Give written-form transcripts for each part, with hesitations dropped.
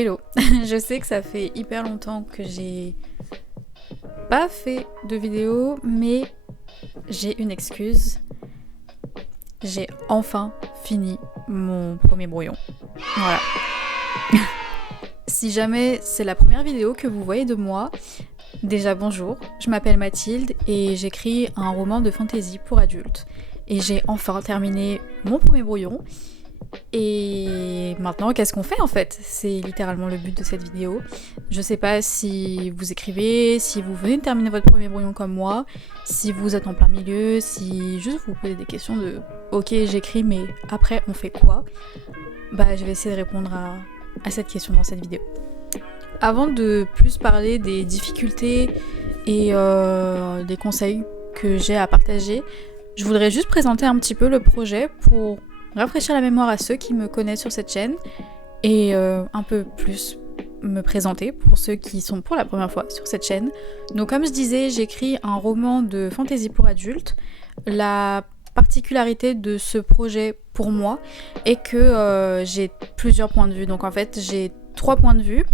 Hello, je sais que ça fait hyper longtemps que j'ai pas fait de vidéo, mais j'ai une excuse. J'ai enfin fini mon premier brouillon. Voilà. Si jamais c'est la première vidéo que vous voyez de moi, déjà bonjour, je m'appelle Mathilde et j'écris un roman de fantasy pour adultes. Et j'ai enfin terminé mon premier brouillon. Et maintenant, qu'est-ce qu'on fait en fait? C'est littéralement le but de cette vidéo. Je sais pas si vous écrivez, si vous venez de terminer votre premier brouillon comme moi, si vous êtes en plein milieu, si juste vous posez des questions de ok j'écris mais après on fait quoi? Bah je vais essayer de répondre à cette question dans cette vidéo. Avant de plus parler des difficultés et des conseils que j'ai à partager, je voudrais juste présenter un petit peu le projet pour rafraîchir la mémoire à ceux qui me connaissent sur cette chaîne et un peu plus me présenter pour ceux qui sont pour la première fois sur cette chaîne. Donc comme je disais, j'écris un roman de fantasy pour adultes. La particularité de ce projet pour moi est que j'ai plusieurs points de vue. Donc en fait j'ai 3 points de vue,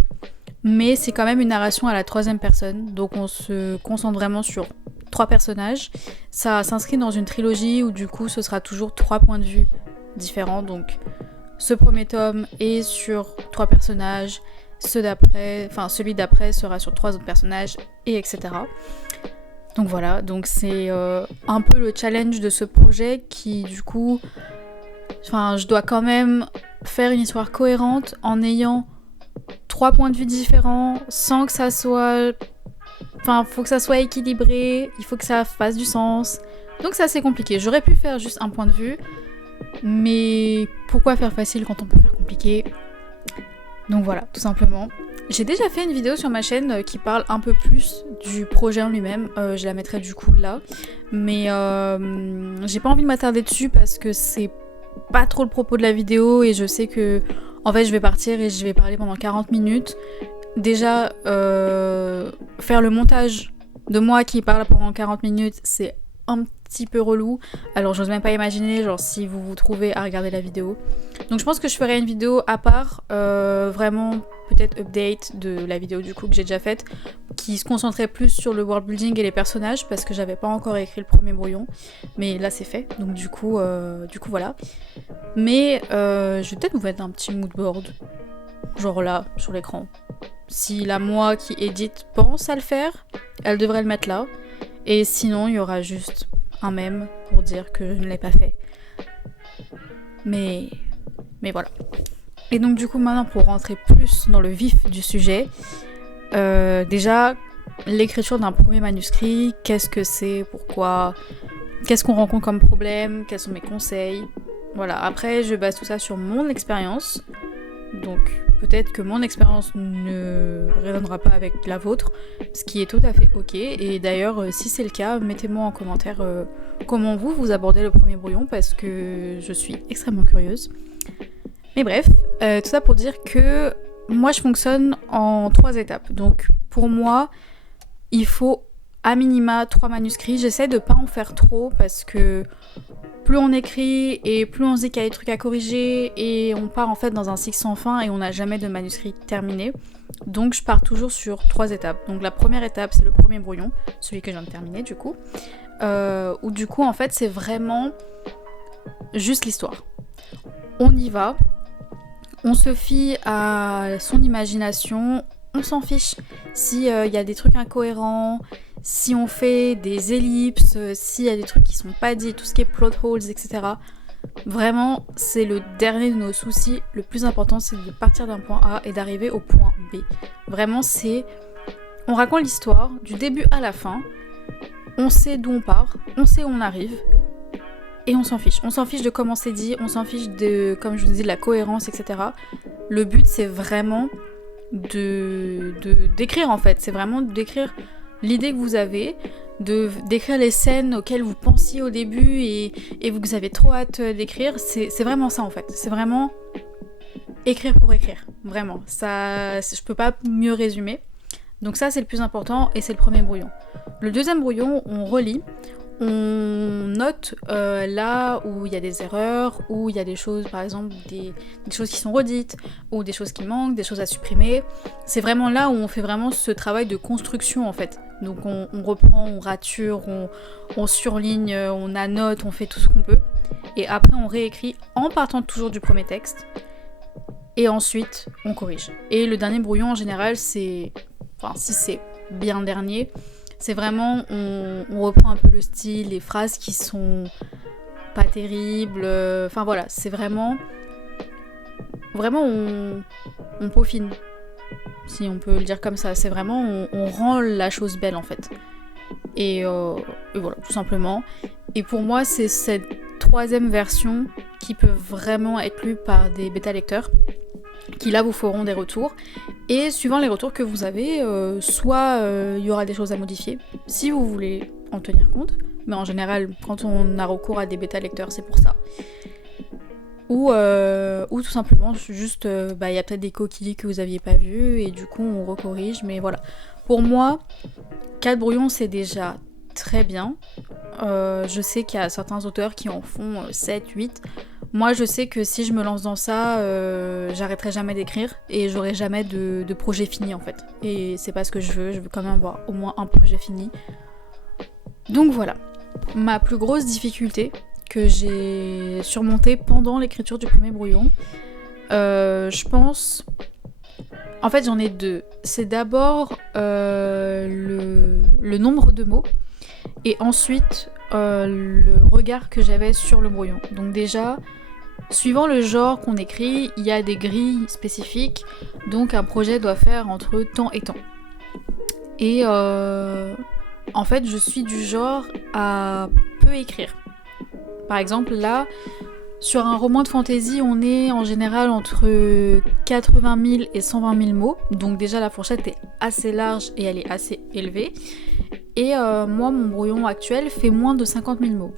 mais c'est quand même une narration à la 3e personne. Donc on se concentre vraiment sur 3 personnages. Ça s'inscrit dans une trilogie où du coup ce sera toujours 3 points de vue différents. Donc ce premier tome est sur 3 personnages, celui d'après sera sur 3 autres personnages, et etc. Donc voilà, donc c'est un peu le challenge de ce projet qui du coup, je dois quand même faire une histoire cohérente en ayant 3 points de vue différents, sans que ça soit... faut que ça soit équilibré, il faut que ça fasse du sens. Donc c'est assez compliqué. J'aurais pu faire juste un point de vue, mais pourquoi faire facile quand on peut faire compliqué? Donc voilà, tout simplement. J'ai déjà fait une vidéo sur ma chaîne qui parle un peu plus du projet en lui-même, je la mettrai du coup là, mais j'ai pas envie de m'attarder dessus parce que c'est pas trop le propos de la vidéo et je sais que en fait je vais partir et je vais parler pendant 40 minutes. Déjà, faire le montage de moi qui parle pendant 40 minutes, c'est un petit peu relou. Alors j'ose même pas imaginer genre si vous vous trouvez à regarder la vidéo. Donc je pense que je ferai une vidéo à part, vraiment peut-être update de la vidéo du coup que j'ai déjà faite, qui se concentrait plus sur le world building et les personnages parce que j'avais pas encore écrit le premier brouillon. Mais là c'est fait, donc du coup voilà. Mais je vais peut-être vous mettre un petit mood board, genre là, sur l'écran. Si la moi qui édite pense à le faire, elle devrait le mettre là. Et sinon, il y aura juste un mème pour dire que je ne l'ai pas fait. Mais voilà. Et donc du coup, maintenant, pour rentrer plus dans le vif du sujet, déjà, l'écriture d'un premier manuscrit, qu'est-ce que c'est, pourquoi, qu'est-ce qu'on rencontre comme problème, quels sont mes conseils. Voilà, après, je base tout ça sur mon expérience. Donc peut-être que mon expérience ne résonnera pas avec la vôtre, ce qui est tout à fait ok. Et d'ailleurs, si c'est le cas, mettez-moi en commentaire comment vous abordez le premier brouillon parce que je suis extrêmement curieuse. Mais bref, tout ça pour dire que moi je fonctionne en 3 étapes. Donc pour moi, il faut à minima 3 manuscrits. J'essaie de pas en faire trop parce que plus on écrit et plus on se dit qu'il y a des trucs à corriger et on part en fait dans un cycle sans fin et on n'a jamais de manuscrit terminé. Donc je pars toujours sur 3 étapes. Donc la première étape c'est le premier brouillon, celui que je viens de terminer du coup, où du coup en fait c'est vraiment juste l'histoire. On y va, on se fie à son imagination, on s'en fiche s'il y a des trucs incohérents, si on fait des ellipses, s'il y a des trucs qui sont pas dits, tout ce qui est plot holes, etc. Vraiment, c'est le dernier de nos soucis. Le plus important, c'est de partir d'un point A et d'arriver au point B. Vraiment, on raconte l'histoire du début à la fin. On sait d'où on part, on sait où on arrive. Et on s'en fiche. On s'en fiche de comment c'est dit, on s'en fiche de, comme je vous dis, de la cohérence, etc. Le but, c'est vraiment d'écrire en fait. C'est vraiment d'écrire l'idée que vous avez, d'écrire les scènes auxquelles vous pensiez au début et vous avez trop hâte d'écrire. C'est vraiment ça en fait. C'est vraiment écrire pour écrire. Vraiment. Ça, je peux pas mieux résumer. Donc ça, c'est le plus important et c'est le premier brouillon. Le deuxième brouillon, on relit. on note là où il y a des erreurs, où il y a des choses, par exemple, des choses qui sont redites, ou des choses qui manquent, des choses à supprimer. C'est vraiment là où on fait vraiment ce travail de construction en fait. Donc on reprend, on rature, on surligne, on annote, on fait tout ce qu'on peut. Et après on réécrit en partant toujours du premier texte. Et ensuite on corrige. Et le dernier brouillon en général c'est... Enfin si c'est bien le dernier... C'est vraiment, on reprend un peu le style, les phrases qui sont pas terribles. Enfin voilà, c'est vraiment on peaufine, si on peut le dire comme ça. C'est vraiment, on rend la chose belle en fait. Et voilà, tout simplement. Et pour moi, c'est cette troisième version qui peut vraiment être lue par des bêta-lecteurs, qui là vous feront des retours. Et suivant les retours que vous avez, soit il y aura des choses à modifier, si vous voulez en tenir compte, mais en général, quand on a recours à des bêta-lecteurs, c'est pour ça. Ou tout simplement, juste, il y a peut-être des coquilles que vous aviez pas vues, et du coup on recorrige, mais voilà. Pour moi, 4 brouillons c'est déjà très bien. Je sais qu'il y a certains auteurs qui en font 7, 8. Moi, je sais que si je me lance dans ça, j'arrêterai jamais d'écrire et j'aurai jamais de projet fini en fait. Et c'est pas ce que je veux quand même avoir au moins un projet fini. Donc voilà, ma plus grosse difficulté que j'ai surmontée pendant l'écriture du premier brouillon, je pense... En fait, j'en ai deux. C'est d'abord le nombre de mots et ensuite le regard que j'avais sur le brouillon. Donc déjà... Suivant le genre qu'on écrit, il y a des grilles spécifiques, donc un projet doit faire entre temps et temps. Et en fait, je suis du genre à peu écrire. Par exemple, là, sur un roman de fantasy, on est en général entre 80 000 et 120 000 mots, donc déjà la fourchette est assez large et elle est assez élevée. Et moi, mon brouillon actuel fait moins de 50 000 mots.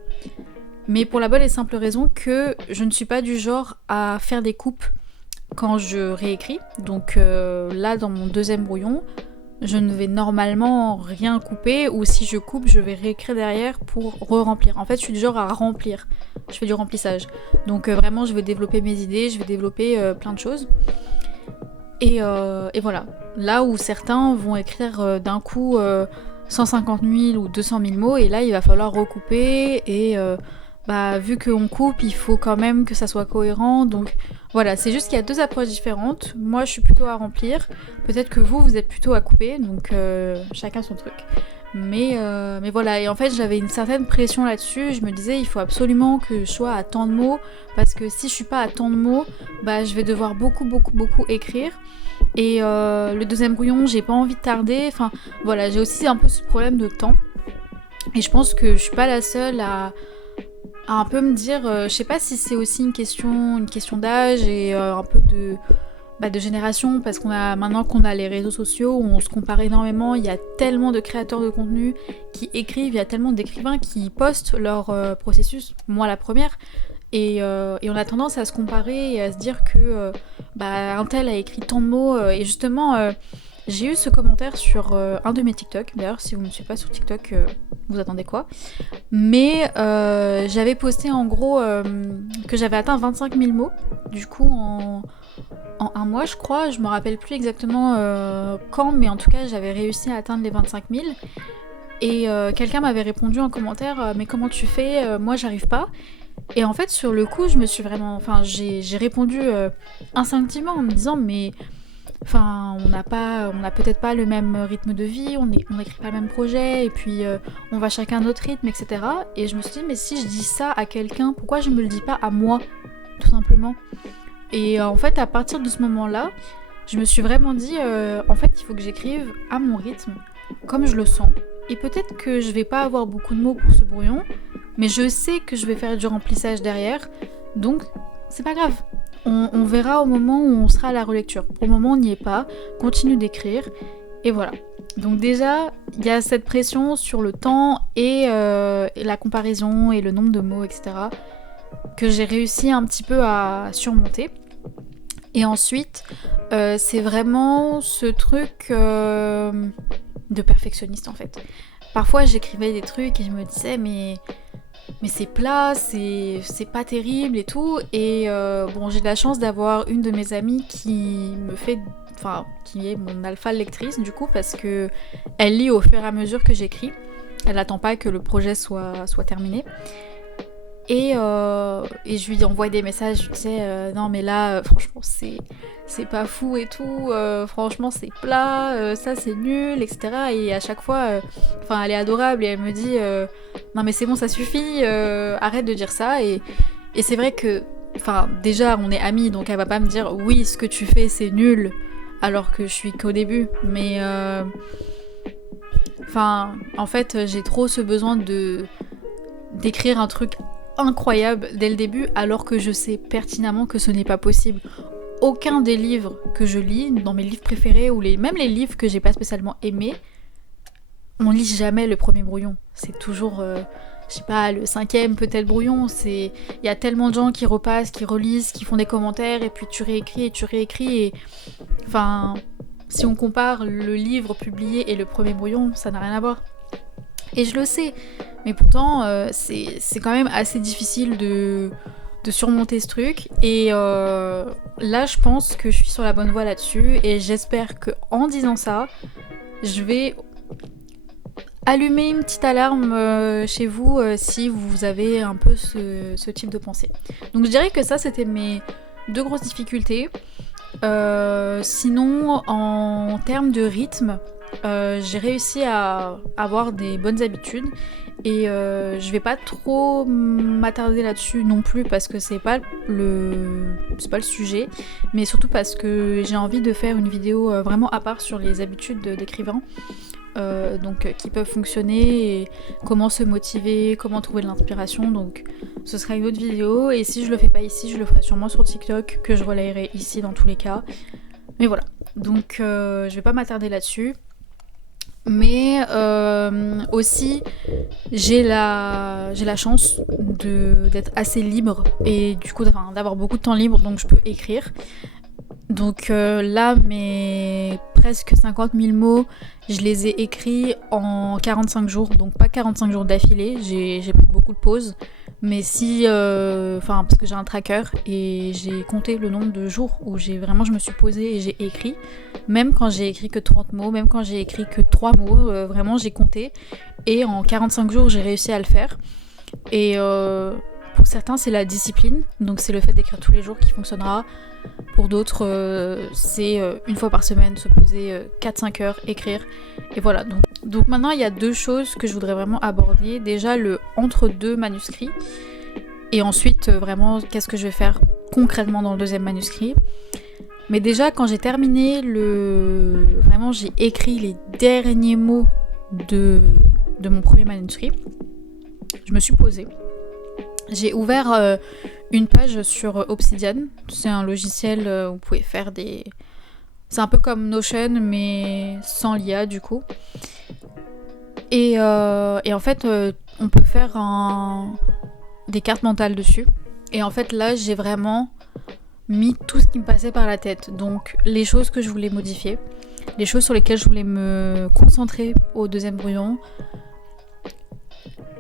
Mais pour la bonne et simple raison que je ne suis pas du genre à faire des coupes quand je réécris. Donc là, dans mon deuxième brouillon, je ne vais normalement rien couper, ou si je coupe, je vais réécrire derrière pour re-remplir. En fait, je suis du genre à remplir. Je fais du remplissage. Donc vraiment, je vais développer mes idées, je vais développer plein de choses. Et voilà. Là où certains vont écrire d'un coup 150 000 ou 200 000 mots, et là, il va falloir recouper et... vu qu'on coupe, il faut quand même que ça soit cohérent. Donc voilà, c'est juste qu'il y a deux approches différentes. Moi, je suis plutôt à remplir. Peut-être que vous êtes plutôt à couper. Donc chacun son truc. Mais voilà, et en fait, j'avais une certaine pression là-dessus. Je me disais, il faut absolument que je sois à tant de mots. Parce que si je suis pas à tant de mots, je vais devoir beaucoup écrire. Et le deuxième brouillon, j'ai pas envie de tarder. Enfin voilà, j'ai aussi un peu ce problème de temps. Et je pense que je suis pas la seule à un peu me dire, je sais pas si c'est aussi une question d'âge et un peu de génération, parce maintenant qu'on a les réseaux sociaux où on se compare énormément, il y a tellement de créateurs de contenu qui écrivent, il y a tellement d'écrivains qui postent leur processus, moi la première, et on a tendance à se comparer et à se dire que un tel a écrit tant de mots, et justement j'ai eu ce commentaire sur un de mes TikTok. D'ailleurs, si vous ne me suivez pas sur TikTok, vous attendez quoi? Mais j'avais posté en gros que j'avais atteint 25 000 mots, du coup en un mois je crois, je me rappelle plus exactement quand, mais en tout cas j'avais réussi à atteindre les 25 000. Et quelqu'un m'avait répondu en commentaire mais comment tu fais, moi j'arrive pas. Et en fait sur le coup je me suis vraiment... Enfin j'ai répondu instinctivement en me disant mais... Enfin, on n'a peut-être pas le même rythme de vie, on n'écrit pas le même projet, et puis on va chacun notre rythme, etc. Et je me suis dit, mais si je dis ça à quelqu'un, pourquoi je me le dis pas à moi, tout simplement? Et en fait, à partir de ce moment-là, je me suis vraiment dit, en fait, il faut que j'écrive à mon rythme, comme je le sens. Et peut-être que je vais pas avoir beaucoup de mots pour ce brouillon, mais je sais que je vais faire du remplissage derrière, donc c'est pas grave. On verra au moment où on sera à la relecture. Pour le moment, on n'y est pas. Continue d'écrire. Et voilà. Donc déjà, il y a cette pression sur le temps et la comparaison et le nombre de mots, etc. que j'ai réussi un petit peu à surmonter. Et ensuite, c'est vraiment ce truc de perfectionniste en fait. parfois j'écrivais des trucs et je me disais mais c'est plat, c'est pas terrible et tout. Et bon, j'ai de la chance d'avoir une de mes amies qui me fait, enfin, qui est mon alpha lectrice du coup, parce que elle lit au fur et à mesure que j'écris. Elle n'attend pas que le projet soit terminé. Et je lui envoie des messages, je lui disais non mais là franchement c'est pas fou et tout, franchement c'est plat, ça c'est nul, etc. Et à chaque fois, enfin elle est adorable et elle me dit non mais c'est bon ça suffit, arrête de dire ça. Et c'est vrai que, enfin déjà on est amis donc elle va pas me dire oui ce que tu fais c'est nul alors que je suis qu'au début. Mais enfin en fait j'ai trop ce besoin d'écrire un truc incroyable dès le début alors que je sais pertinemment que ce n'est pas possible. Aucun des livres que je lis, dans mes livres préférés ou même les livres que j'ai pas spécialement aimés, on lit jamais le premier brouillon. C'est toujours, je sais pas, le 5e peut-être brouillon. Il y a tellement de gens qui repassent, qui relisent, qui font des commentaires et puis tu réécris et enfin, si on compare le livre publié et le premier brouillon, ça n'a rien à voir. Et je le sais, mais pourtant c'est quand même assez difficile de surmonter ce truc. Et là je pense que je suis sur la bonne voie là-dessus et j'espère que en disant ça, je vais allumer une petite alarme chez vous si vous avez un peu ce type de pensée. Donc je dirais que ça c'était mes 2 grosses difficultés. Sinon en termes de rythme, j'ai réussi à avoir des bonnes habitudes et je vais pas trop m'attarder là-dessus non plus parce que c'est pas le sujet, mais surtout parce que j'ai envie de faire une vidéo vraiment à part sur les habitudes d'écrivain, donc qui peuvent fonctionner et comment se motiver, comment trouver de l'inspiration. Donc ce sera une autre vidéo et si je le fais pas ici, je le ferai sûrement sur TikTok que je relayerai ici dans tous les cas. Mais voilà, donc je vais pas m'attarder là-dessus. Mais aussi j'ai la chance d'être assez libre et du coup d'avoir beaucoup de temps libre, donc je peux écrire. Donc là mes presque 50 000 mots, je les ai écrits en 45 jours, donc pas 45 jours d'affilée, j'ai pris beaucoup de pauses. Mais si, parce que j'ai un tracker et j'ai compté le nombre de jours où je me suis posée et j'ai écrit. Même quand j'ai écrit que 30 mots, même quand j'ai écrit que 3 mots, vraiment j'ai compté. Et en 45 jours, j'ai réussi à le faire. Et pour certains, c'est la discipline, donc c'est le fait d'écrire tous les jours qui fonctionnera. Pour d'autres, c'est une fois par semaine, se poser 4-5 heures, écrire. Et voilà, donc maintenant il y a 2 choses que je voudrais vraiment aborder. Déjà le entre-deux manuscrits. Et ensuite vraiment qu'est-ce que je vais faire concrètement dans le 2e manuscrit. Mais déjà quand j'ai terminé vraiment j'ai écrit les derniers mots de mon premier manuscrit, je me suis posée. J'ai ouvert une page sur Obsidian. C'est un logiciel où vous pouvez faire des... C'est un peu comme Notion mais sans l'IA du coup. Et en fait on peut faire des cartes mentales dessus. Et en fait là j'ai vraiment mis tout ce qui me passait par la tête. Donc les choses que je voulais modifier, les choses sur lesquelles je voulais me concentrer au 2e brouillon.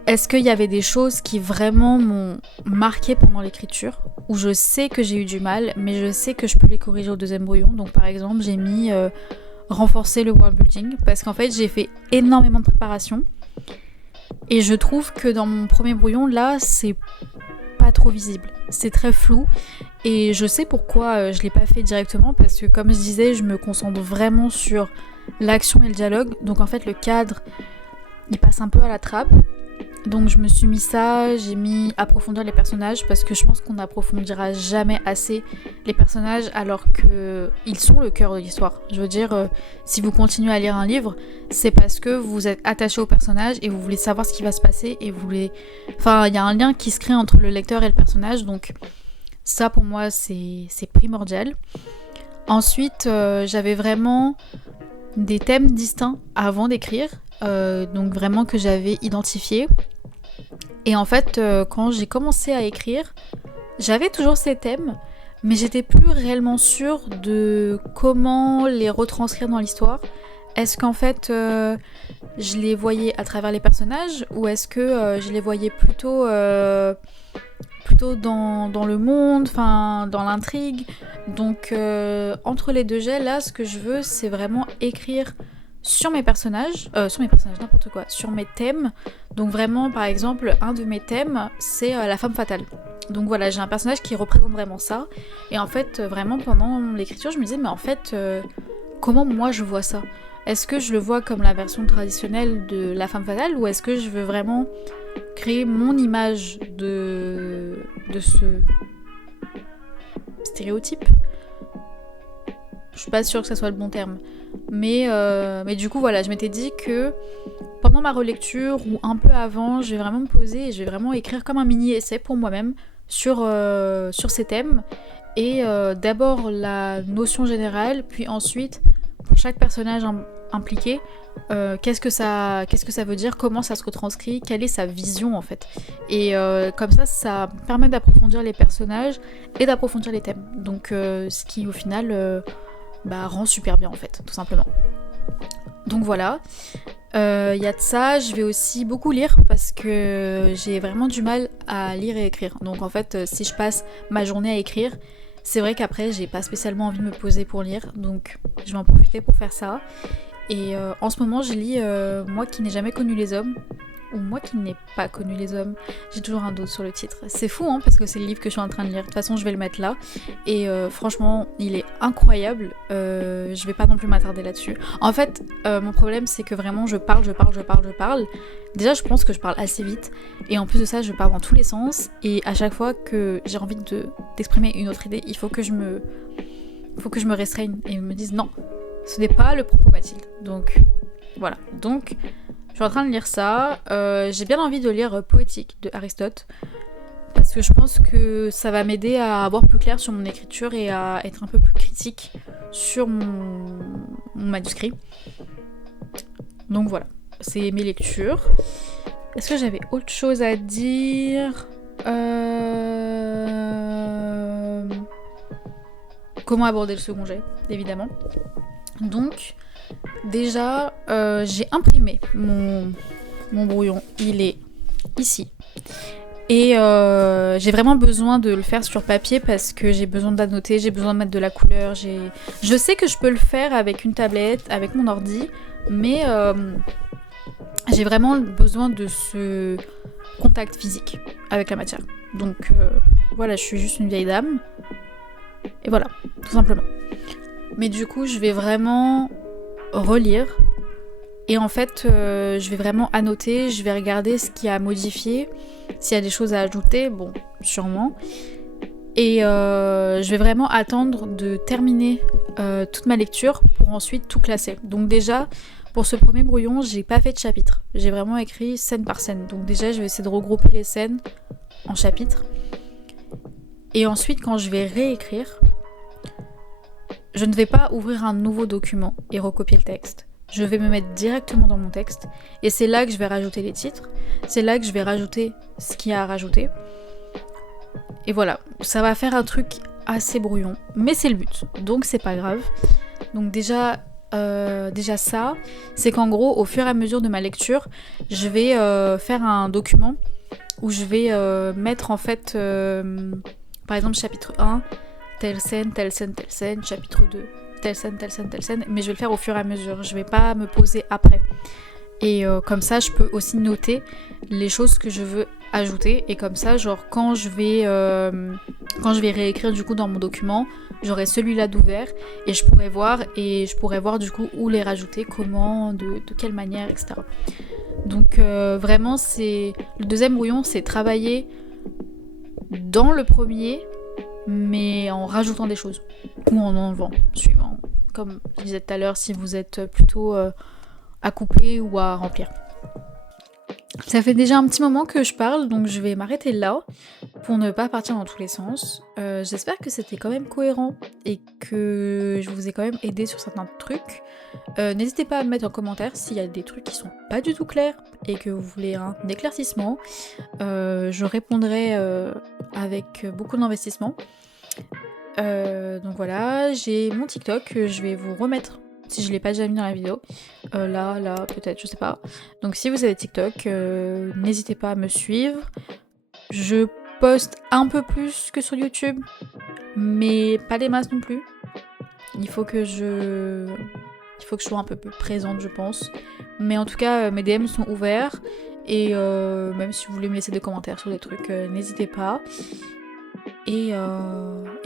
Est-ce qu'il y avait des choses qui vraiment m'ont marqué pendant l'écriture, où je sais que j'ai eu du mal, mais je sais que je peux les corriger au 2e brouillon. Donc par exemple, j'ai mis renforcer le world building, parce qu'en fait j'ai fait énormément de préparation, et je trouve que dans mon premier brouillon, là, c'est pas trop visible. C'est très flou, et je sais pourquoi je l'ai pas fait directement, parce que comme je disais, je me concentre vraiment sur l'action et le dialogue, donc en fait le cadre, il passe un peu à la trappe. Donc je me suis mis ça, j'ai mis approfondir les personnages parce que je pense qu'on n'approfondira jamais assez les personnages alors qu'ils sont le cœur de l'histoire. Je veux dire, si vous continuez à lire un livre, c'est parce que vous êtes attaché aux personnages et vous voulez savoir ce qui va se passer et vous voulez... Enfin, il y a un lien qui se crée entre le lecteur et le personnage, donc ça pour moi c'est primordial. Ensuite, j'avais vraiment des thèmes distincts avant d'écrire, donc vraiment que j'avais identifié. Et en fait, quand j'ai commencé à écrire, j'avais toujours ces thèmes, mais j'étais plus réellement sûre de comment les retranscrire dans l'histoire. Est-ce qu'en fait je les voyais à travers les personnages ou est-ce que je les voyais plutôt dans le monde, enfin dans l'intrigue. Donc entre les deux jets, là, ce que je veux, c'est vraiment écrire sur mes personnages, n'importe quoi, sur mes thèmes. Donc vraiment, par exemple, un de mes thèmes, c'est la femme fatale. Donc voilà, j'ai un personnage qui représente vraiment ça. Et en fait, vraiment, pendant l'écriture, je me disais, mais en fait, comment moi je vois ça? Est-ce que je le vois comme la version traditionnelle de la femme fatale ou est-ce que je veux vraiment créer mon image de ce stéréotype? Je suis pas sûre que ça soit le bon terme. Mais du coup, voilà, je m'étais dit que pendant ma relecture ou un peu avant, je vais vraiment me poser et je vais vraiment écrire comme un mini-essai pour moi-même sur ces thèmes. Et d'abord la notion générale, puis ensuite, pour chaque personnage impliqué, qu'est-ce que ça veut dire, comment ça se retranscrit, quelle est sa vision en fait. Et comme ça permet d'approfondir les personnages et d'approfondir les thèmes. Donc ce qui au final rend super bien en fait, tout simplement. Donc voilà, y a de ça, je vais aussi beaucoup lire parce que j'ai vraiment du mal à lire et écrire. Donc en fait, si je passe ma journée à écrire, c'est vrai qu'après j'ai pas spécialement envie de me poser pour lire, donc je vais en profiter pour faire ça. Et en ce moment je lis Moi qui n'ai jamais connu les hommes, ou Moi qui n'ai pas connu les hommes, j'ai toujours un doute sur le titre. C'est fou hein, parce que c'est le livre que je suis en train de lire, de toute façon je vais le mettre là. Et franchement il est incroyable, je vais pas non plus m'attarder là-dessus. En fait mon problème c'est que vraiment je parle. Déjà je pense que je parle assez vite, et en plus de ça je parle dans tous les sens, et à chaque fois que j'ai envie d'exprimer une autre idée, il faut que je me restreigne et me dise non, ce n'est pas le propos Mathilde. Donc voilà, donc je suis en train de lire ça. J'ai bien envie de lire Poétique de Aristote, parce que je pense que ça va m'aider à avoir plus clair sur mon écriture et à être un peu plus critique sur mon manuscrit. Donc voilà, c'est mes lectures. Est-ce que j'avais autre chose à dire? Comment aborder le second jet, évidemment. Donc, déjà, j'ai imprimé mon brouillon. Il est ici. Et j'ai vraiment besoin de le faire sur papier parce que j'ai besoin d'annoter, j'ai besoin de mettre de la couleur. Je sais que je peux le faire avec une tablette, avec mon ordi, mais j'ai vraiment besoin de ce contact physique avec la matière. Donc voilà, je suis juste une vieille dame. Et voilà, tout simplement. Mais du coup, je vais vraiment relire. Et en fait, je vais vraiment annoter, je vais regarder ce qu'il y a à modifier, s'il y a des choses à ajouter, bon, sûrement. Et je vais vraiment attendre de terminer toute ma lecture pour ensuite tout classer. Donc déjà, pour ce premier brouillon, j'ai pas fait de chapitre. J'ai vraiment écrit scène par scène. Donc déjà, je vais essayer de regrouper les scènes en chapitres. Et ensuite, quand je vais réécrire, je ne vais pas ouvrir un nouveau document et recopier le texte. Je vais me mettre directement dans mon texte et c'est là que je vais rajouter les titres, c'est là que je vais rajouter ce qu'il y a à rajouter. Et voilà, ça va faire un truc assez brouillon, mais c'est le but, donc c'est pas grave. Donc déjà ça, c'est qu'en gros, au fur et à mesure de ma lecture, je vais faire un document où je vais mettre en fait, par exemple chapitre 1, telle scène, chapitre 2, telle scène, mais je vais le faire au fur et à mesure, je vais pas me poser après. Et comme ça, je peux aussi noter les choses que je veux ajouter, et comme ça, genre quand je vais réécrire du coup dans mon document, j'aurai celui-là d'ouvert, et je pourrai voir du coup où les rajouter, comment, de quelle manière, etc. Donc vraiment, c'est le deuxième brouillon, c'est travailler dans le premier, mais en rajoutant des choses ou en enlevant, suivant, comme je disais tout à l'heure, si vous êtes plutôt à couper ou à remplir. Ça fait déjà un petit moment que je parle, donc je vais m'arrêter là pour ne pas partir dans tous les sens. J'espère que c'était quand même cohérent et que je vous ai quand même aidé sur certains trucs. N'hésitez pas à me mettre en commentaire s'il y a des trucs qui sont pas du tout clairs et que vous voulez un éclaircissement. Je répondrai avec beaucoup d'investissement. Donc voilà, j'ai mon TikTok que je vais vous remettre si je l'ai pas déjà mis dans la vidéo. Là, peut-être, je sais pas. Donc si vous avez TikTok, n'hésitez pas à me suivre. Je poste un peu plus que sur YouTube, mais pas des masses non plus. Il faut que je sois un peu plus présente, je pense. Mais en tout cas, mes DM sont ouverts. Et même si vous voulez me laisser des commentaires sur des trucs, n'hésitez pas. Et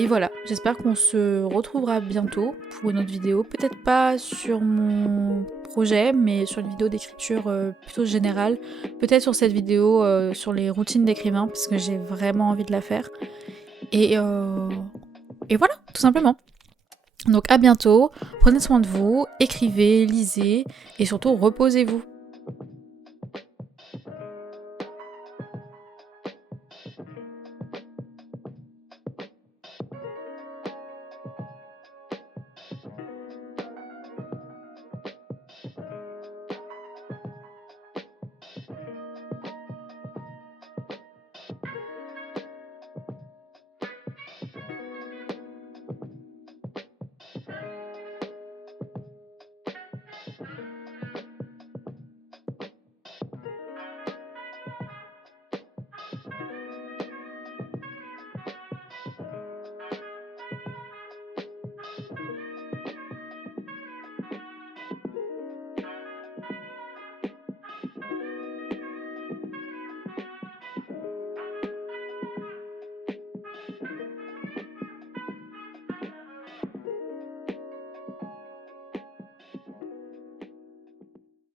voilà, j'espère qu'on se retrouvera bientôt pour une autre vidéo. Peut-être pas sur mon projet, mais sur une vidéo d'écriture plutôt générale. Peut-être sur cette vidéo sur les routines d'écrivain, parce que j'ai vraiment envie de la faire. Et voilà, tout simplement. Donc à bientôt, prenez soin de vous, écrivez, lisez, et surtout reposez-vous.